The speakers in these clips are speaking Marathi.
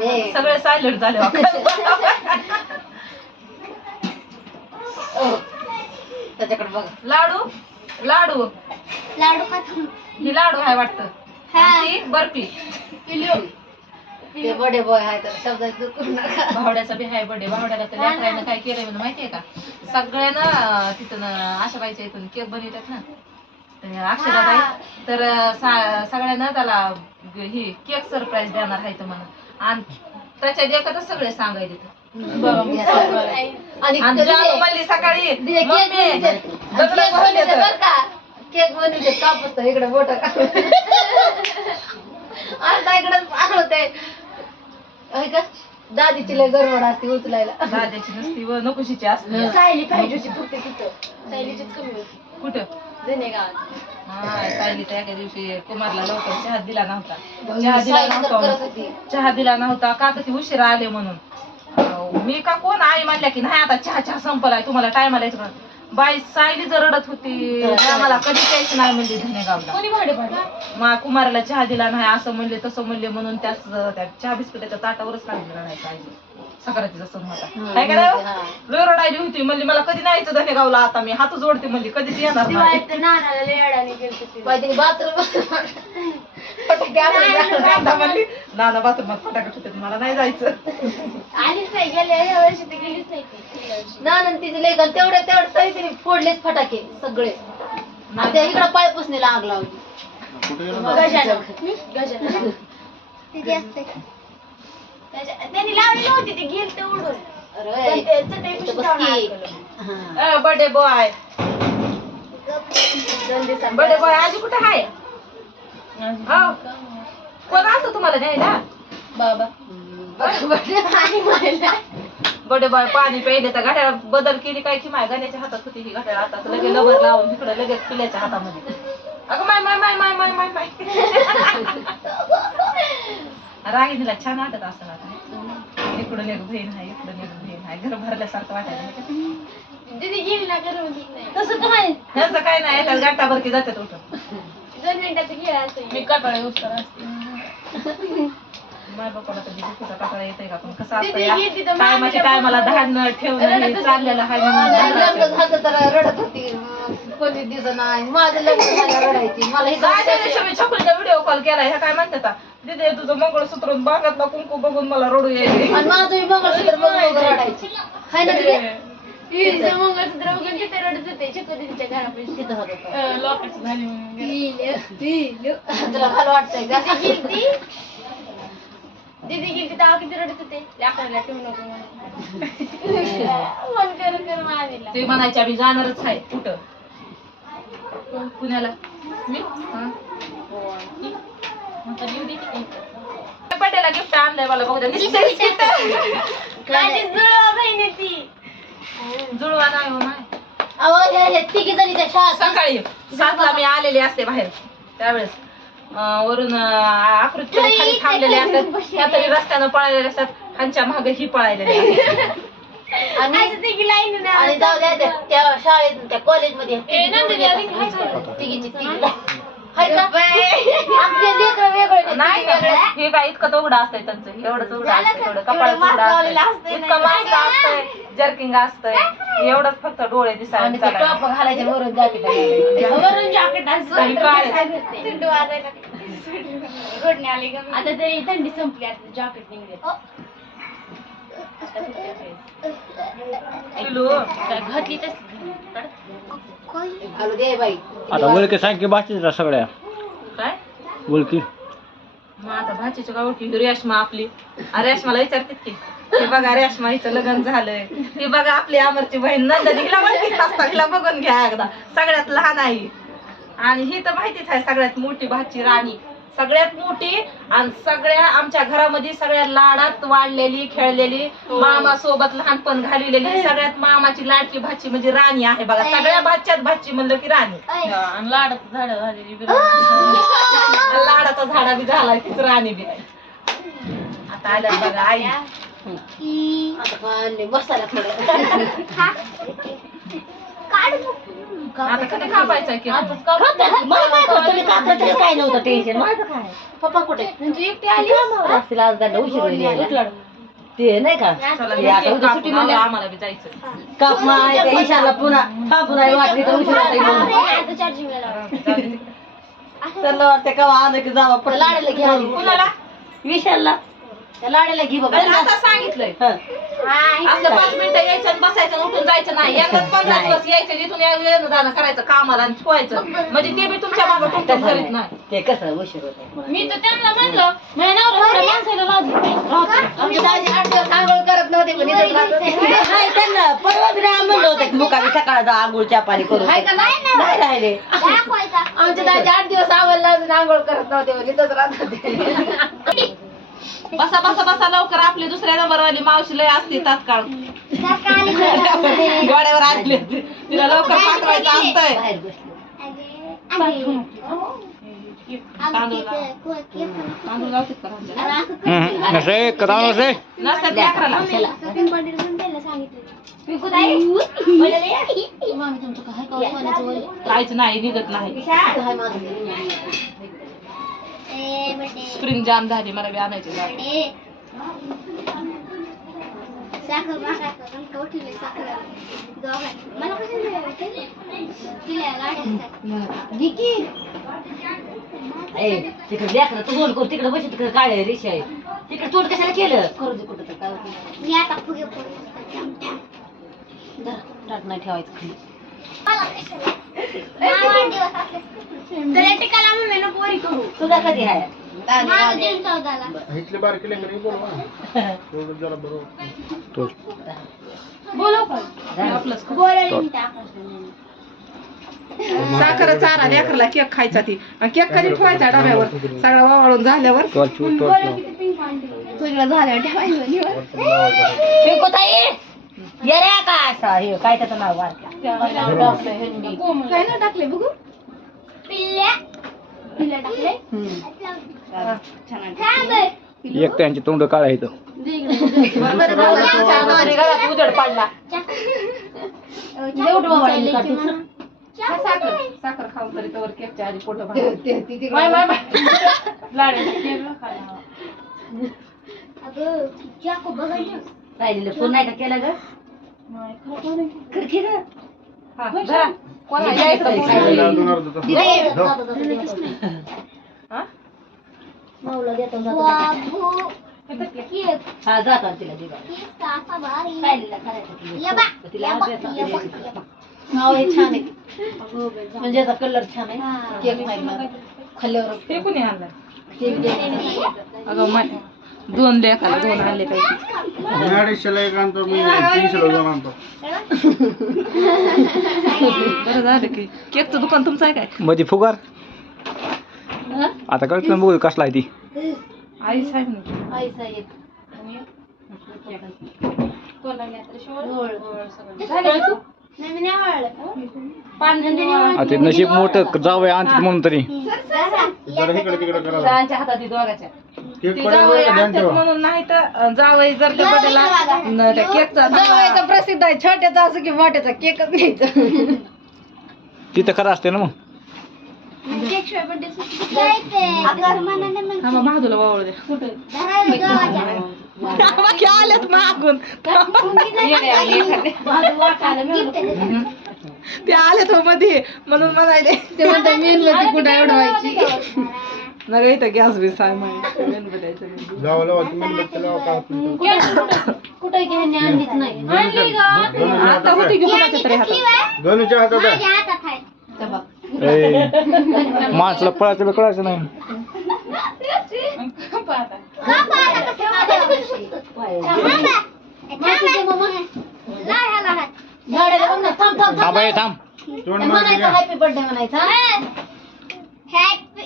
हे. सगळे सायलेंट झाले ओ. त्याच्याकडे बघ. लाडू? लाडू. लाडू खातो ही लाडू आहे वाटतं. हा. आणि ती बर्फी. ते बडे बॉय आहे तर शब्दात करू नका. भावड्याचा बी हाय बर्थडे भावड्याला तर लेकरानं काय केलंय म्हणून माहितीये का? सगळ्यांना तिथून आशा बाईच्या इथून केक बनवतात ना. तर अक्षराबाई तर सा- सगळ्यांना त्याला ही केक सरप्राईज देणार आहे तर म्हणून. आणि त्याच्या देखतच सगळे सांगायचे. आणि आणि कधी जाऊ ते- म्हणली सकाळी दिले केक मम्मी बनवते. आणि दगडं केक भरले बनवते तर. बरं का? केक बनवते कापूस तर इकडे बोट आता इकडे आठवते का? दादीची लय गरबड असते उचलायला. दाद्याची नसती व नकोशीची असते. सायली पाहिजे होती फक्त तिथं. सायलीचीच कमी होती. कुठं? हा एका दिवशी कुमारला लवकर चहा दिला नव्हता. चहा दिला नव्हता. होती. चहा दिला नव्हता. का तर ती उशिरा आले म्हणून. अहो, मी का कोण आई म्हणल्या की नाही आता चहा चहा संपलाय तुम्हाला टायमाला यायचं म्हणून. बाई सायली जर रडत होती आम्हाला कधी यायचं नाही म्हणली धनेगावला. कोणी भाडे पाडलं? मा कुमारला चहा दिला नाही असं म्हणले तसं म्हणले म्हणून त्याच त्या चहा बिस्किटाच्या ताटावरच काढलेला नाही सायली. सकाळची जसं होता काय. करावं लय रडायली होती म्हणली मला कधी नाही यायचं धनेगावला आता मी. हात जोडते म्हणली कधीच येणार नाही. दिवाळीत नानाला गेलते ते. बाथरूम म्हणली नाना बाथरूमात फटाकट होते मला नाही जायचं. आलीच नाही गेल्या या वर्षी तर गेलीच नाही ती गेल्या वर्षी. ना ना तिचे लेखन तेवढे तेवढे तरी तिने फोडलेच फटाके सगळे. आणि त्या इकडं पाय पुसणीला आग लावली गजानन. गजानन. त्याच्या- त्यांनी लावली नव्हती ते गेल ते उडून अरे पण ते चटई इथं पिशवी बस लावून की. अडकवलं. हा. बर्थडे बॉय दोन दिवसात बर्थडे बॉय आजी कुठे आहे? हो. कोण आलं तुम्हाला न्यायला? बाबा. आणि मला. बर्थडे बॉय पाणी प्यायले तर घड्याळ बदल केली काय की माय गाण्याच्या हातात होती ही घड्याळ. आता लगेच लबर लावून तिकडे लगेच पिल्याच्या हातामध्ये. अगं माय माय माय माय माय माय. माय रागिनीला छान वाटत असं आता. इकडून एक बहीण आहे इकडून एक बहीण आहे घर भरल्यासारखं वाटायला दीदी गेली ना घरामध्ये नाही. तसं काय त्यांचं काय नाही एका की जातात उठून. दोन मिनिटाचं खेळ मी कटाळे उचल असते. माय बापाला कधी दुखीचा काटाळा येतोय का? पण कसं दीदी असतं तिथं टायमाच्या मामीला टायमाला ठेवणं हे चाललेलं म्हणून लग्न धानाचं. झालं तर रडत होती. कोणी नाही. माझं लग्न झालं रडायची. मला काय त्या हे दिवशी मी छकुलीचा व्हिडिओ कॉल केला. ह्या काय म्हणतात? दिदे तुझं मंगळसूत्र बागातला कुंकू बघून मला रडू येईल आणि माझं मंगळसूत्र बघून रडायची हाय ना तिथे तिचं मंगळसूत्र बघून किती रडत होते चक्क दीदीच्या घरापाशी. तिथं होतं लॉकेट झाली तुला मला वाटतंय का? दीदी गेलती दीदी गेलती तेव्हा किती रडत होते? लेकराला ठेवू नको म्हणून. मन कर कर मामीला. ते म्हणायचे आम्ही जाणारच आहे. कुठं? पुण्याला. मी? हा. बर्थडेला गिफ्ट आणलंय मला बघू द्या नुसतं gift. माझी जुळवा बहीण आहे ती जुळवा नाही हो नाही अहो हे हे तिघी जणी त्या शाळेत सकाळी सातला मी आलेले असते बाहेर त्यावेळेस अं, वरून अं, आकृती खाली थांबलेले असतात तरी रस्त्यानं पळालेले असतात ह्यांच्या मागे ही पळालेली असते. आणि असं ती लाईन आणि जाऊ द्या त्या- त्या शाळेत त्या कॉलेजमध्ये? तिघीची तिघी हाय का? आमचे लेकरं वेगळे नाही तिघी वेगळे. ना हे काय इतकं उघडं असतंय त्यांचं. एवढंच उघडं झालं असतंय एवढं कपाळ लावलेलं असतंय. इतकं. मास्क असतंय जर्किंग असतंय. एवढंच फक्त डोळे आणि दिसायला. टॉप घालायचे वरून जॅकेट वरून जॉकेट आता तरी थंडी संपली आता जॉकेट निघले. पिलू, घातली तसली घालू दे बाई. आता ओळखी सांग की बाकीच्या सगळ्या. काय? ओळखी मग आता भाचीच्या गावठी ही रेशमा आपली. आ, रेशमाला विचारते की हे बघा रेशमा हिचं लग्न झालंय. ही बघा आपली अमरची बहीण नंदनी हिला माहितीच असतं हिला बघून घ्या एकदा. सगळ्यात लहान आहे आणि ही तर माहितीच आहे सगळ्यात मोठी भाची राणी. सगळ्यात मोठी आणि सगळ्या आमच्या घरामध्ये सगळ्या लाडात वाढलेली खेळलेली मामा सोबत लहानपण घालवलेली सगळ्यात मामाची लाडकी भाची म्हणजे राणी आहे बघा. सगळ्या भाच्यात भाची म्हणलं की राणी. लाडात झाड झालेली लाडाचा झाडा बी झाला तीच राणी बी. आता आल्यात बघा आई. मसाला थोडं. आता कधी कापायचा केक आताच काप. मला काय कळतं, तुम्ही कापलं तरी काय नव्हतं टेन्शन माझं काय? पप्पा कुठे? म्हणजे एकटी आली तिला आज गाडलं उशीर होईल. यायला. ते नाही का? चला ते आता केक उद्या कापून सुट्टी आवरा, म्हणल्या आम्हाला बी जायचं काप माय त्या ईशाला पुन्हा हा पुन्हा वाटली तर उशीर होता म्हणून. आता चार्जिंग लावा त्याला वाटतं का आलं की जावा. कुणाला? विशालला. त्या लाड्याला घे बाबा अरे आता सांगितलंय हं. असं पाच मिनिटं यायचं आणि बसायचं आणि उठून जायचं नाही पंधरा नाही. दिवस यायचं जिथून येणं जाणं करायचं कामाला आणि ठेवायचं म्हणजे ते बी तुमच्या मागं टुकटुक तसं करीत नाही. नाही ते कसं उशीर होते मी तर त्यांना म्हणलं एवढ्या माणसाला दे. आमची दाजी आठ दिवस आंघोळ करत नव्हते पण इथंच राहत होते. नाही त्यांना परवा बी राम म्हणलं होतं की मुकामी सकाळ जा आंघोळ चहा पाणी करू हाय का नाही? नाही राहिले आमचे दाजी आठ दिवस आवडला अजून आंघोळ करत नव्हते पण इथंच राहत होते बसा बसा बसा लवकर आपली दुसऱ्या नंबरवाली मावशी लय असते तात्काळ गोड्यावर आणली तिला लवकर पाठवायचं असतंय बाहेर बसले तांदूळ लाव. तांदूळ लावतात का भांड्याला? हम्म. नसे करा नसे नसतात लेकराला. मामी तुमचं काय का सोन्याचं वय? काहीच नाही निघत नाही माझं स्प्रिंग जाम झाली मला बी आणायची तिकडे लेकरं तू बोल करू. तिकडे बस तिकडे काळे रेषा आहे तिकडे तोड कशाला केलं? करू दे कुठं तर काय होतं. मी आता फुगे पडतो धर, ताट नाही ठेवायचं खाली. करू तुझा कधी आहे? इथले बारके लेकर बोलवा. जरा बरोबर साखर चारा लेकरला केक खायचा ती. आणि केक कधी ठेवायचा डब्यावर? सगळा वाळून झाल्यावर? तोच तोच पिंक सगळं झालं ठेवायचं हे काय त्याचं नाव. काय ना टाकले बघू पिल्ल्या पिल्ल्या टाकले थांब. एक त्यांची तोंड काळ आहे उजेड पडला. साखर साखर खाऊन तरी तवर केकच्या आधी पोट. राहिलेलं फोन नाही का केला ग? माऊला देतो हा जातात तिला. नाव हे छान आहे. म्हणजे याचा कलर छान आहे. केक खायला खाल्ल्यावर हे कुणी आणलं केक. अगं दोन लेखाला दोन आणले पाहिजे. अडीचशेला एक आणतो मी तीनशेला दोन आणतो. बरं झालं की. केकचं दुकान तुमचं आहे काय? मध्ये फुगार. आता कळत बघू कसला आहे ती. आई साहेब ना आई साहेब नाही, मी नाही आवडलं. आता नशीब मोठं जावं आणते म्हणून तरी. जरा इकडे तिकडे करा. सगळ्यांच्या हातात दोघाच्या. केक जावई आणतात म्हणून नाही तर जावई जर त्या बड्याला न त्या केकचा जावयाचं प्रसिद्ध आहे छोट्याचा असं की मोठ्याचा केकच घ्यायचा. तिथं खरं असते ना मग. केक शिवाय birthday सुट्टी मग थांबा महादूला वावळ दे. धरायला गावाच्या. बाकी आलेत मागून. Gift आहे. ते. आलेत हो मध्ये म्हणून म्हणायले. ते म्हणतात मेणबत्ती कुठं एवढं व्हायची? इथं गॅस का हात कुठं की ह्यांनी आणलीच नाही आता हातात होती आहे. की कोणाच्या तरी हातात शिवाय गणूच्या हातात आहे माझ्या हातात आहे. त्या बघ. ए, माणसाला पळायचं कळायचं नाही? थांब बा. थांब थांब थांब थांब थांब म्हणायचं हॅपी बर्थडे म्हणायचा Happy-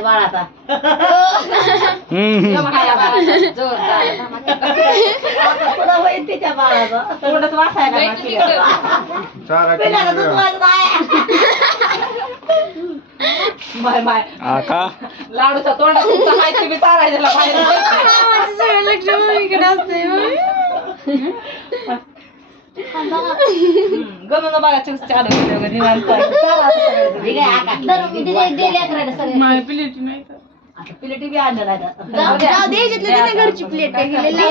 बाळाचा? हम्म. बाळाचा. होईल तिच्या बाळाचा. चारा पिल्लाला दूध किती वाजत आहे. बाय बाय आका लाडूच्या तोंडात तुमचं हाय तुम्ही चारायला दिला बाहेर. सगळं लक्ष मम्मीकडे असते गणून बघा चिप्स चालू केले वगैरे निवांत चारा प्लेट सगळं. ठीक आहे, बी आणलं घरची प्लेट गेलेली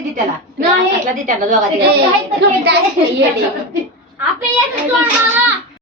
दे त्याला नाही. दे त्याला दोघा आपल्या